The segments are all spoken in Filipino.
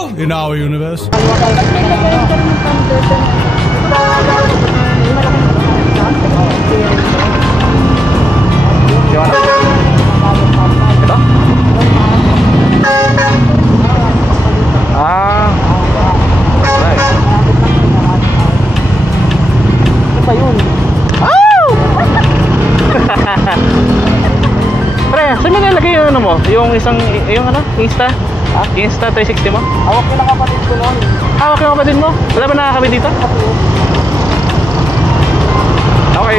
Hello in our universe. Pre, saan mo nilagay yung ano mo? Yung isang, yung ano? Insta? Ha? Insta 360 mo? Hawak ko lang kapatid ko noon. Hawak yung kapatid mo? Wala ba nakakabit dito? Okay.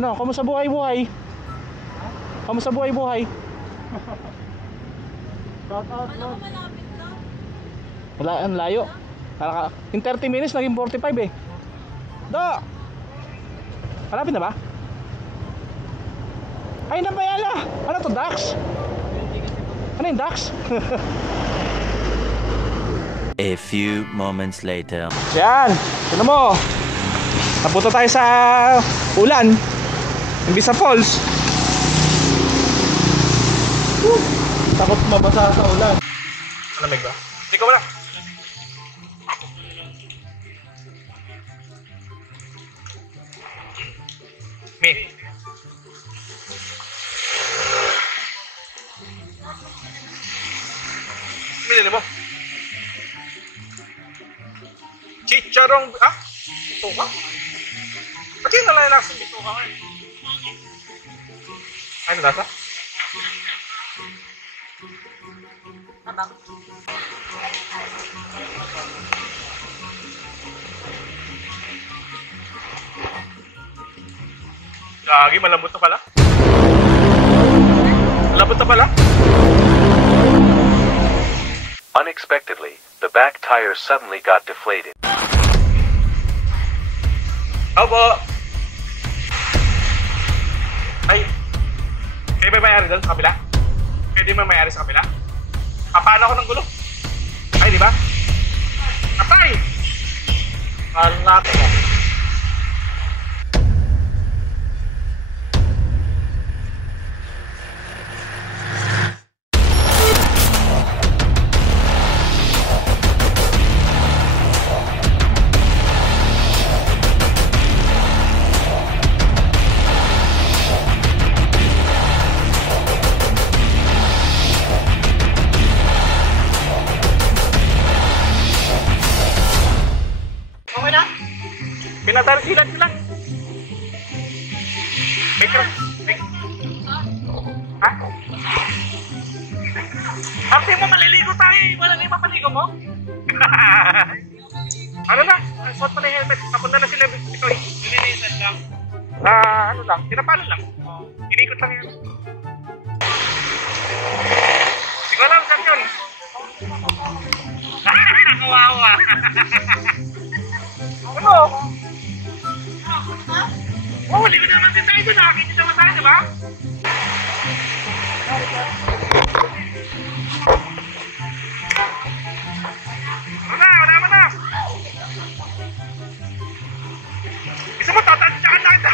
Ano, kamusta buhay-buhay? Kamusta buhay-buhay? Wala, ang layo. In 30 minutes, naging 45 eh. Do! Malapit na ba? Ay, nabayala! Ano to, Dax? Ano yung Dax? A few moments later. Yan! Tignan mo! Napunta tayo sa ulan. Hindi sa falls. Takot mabasa sa ulan. Malamig ba? Hindi ko wala. Me. Bilhin mo. Chicharong, ah? Ito ka? Ba't yung nalalaksin dito ka ngayon? Ano nasa? Tabang. Gagi, malambot na pala. Malambot na pala. Unexpectedly, the back tire suddenly got deflated. Opo. Ay, kayo ba may-ari doon sa kabila? Pwede ba may-ari sa kabila? Kapaan ako ng gulo? Ay, di ba? Atay! Paano natin mo? Pinatarsilan ko lang. Ha? Sabi mo maliligo tayo eh. Walang ipapaligo mo? Ano lang? Suot mo na yung helmet. Napunta na sila. Ito eh. Nilinisan lang. Ano lang? Tinapalan lang. Inikot lang yun. Hindi ko alam saan yun. Kawawa. Ano? Oh, ligo naman din tayo doon. Nakakita naman tayo, diba? Wala mo na! Gusto mo, tatadyakan na kita!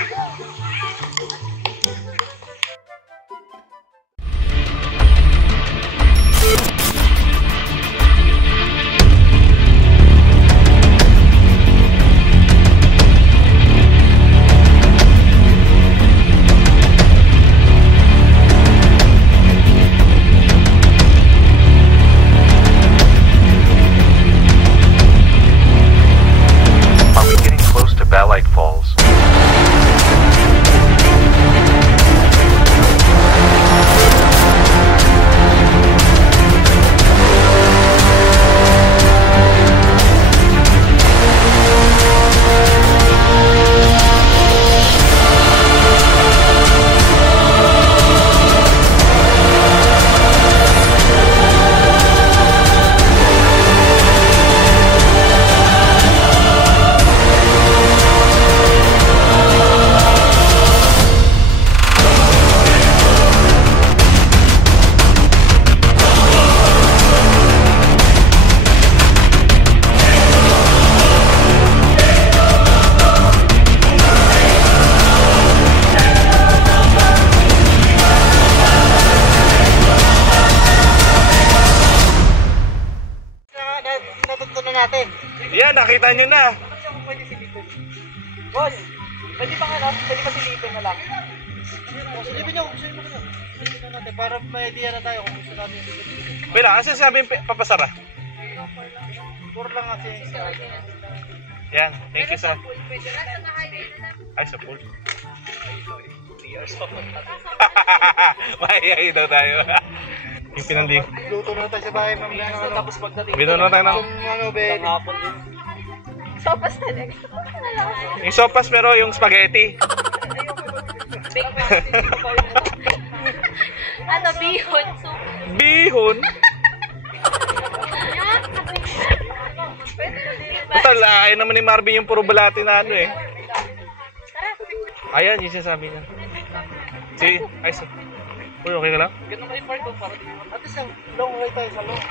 Pakita nyo na. Pwede silipin. Boss, pwede pa nga, pwede pa silipin na lang. Silipin nyo, silipin na natin para may idea na tayo kung gusto natin silipin. Wala, kasi sabi yung papasara. Puro lang kasi yung isa. Yan, thank you, sir. Ay, sa pool. Mahihayi daw tayo. Yung pinandi. Luto na tayo sa bahay, ma'am. Tapos pagdating. Bino na tayo ng... Hapon din. Sopas talaga. Yung sopas pero yung spaghetti. Ano, bihon? Soup? Bihon? Total, ayaw naman ni Marvin yung puro balati na ano eh. Ayan, yung sinasabi niya. Si, ay, so. Uy, okay ka lang? Ganun kayo part para di mo. At least long way tayo sa long.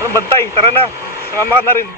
Anong bantay? Tara na. Sumama ka na rin.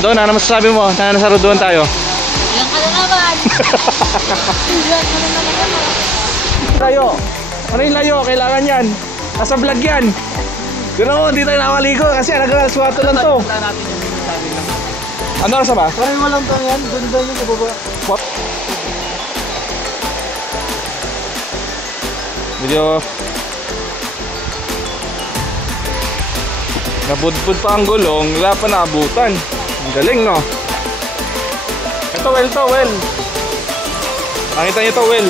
Doon, ano masasabi mo? Sana nasaruduan tayo. Yan ka na naman. Yan ka na naman. Layo. Ano yung layo? Kailangan yan. Nasa vlog yan. Pero hindi tayo nakaligo kasi nag-aswato lang to. Ano oras na ba? Parang walang to yan. Ganda yung nababa. What? Video. Nabudbud pa ang gulong, wala pa naabutan. Ang galing, no? Ito, well. Nakita niyo to, well.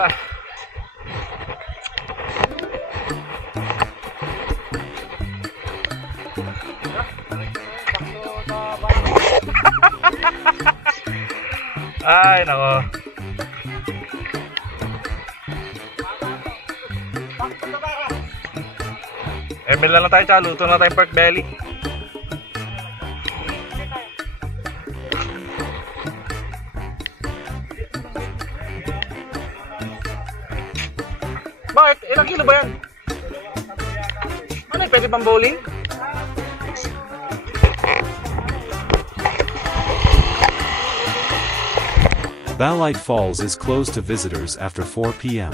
Ha. Ay, nako. ML na lang tayo, tsaka luto na tayo pork belly. Bakit? Ilang kilo ba yan? Ano, pwede pang bowling? Balite Falls is closed to visitors after 4 p.m.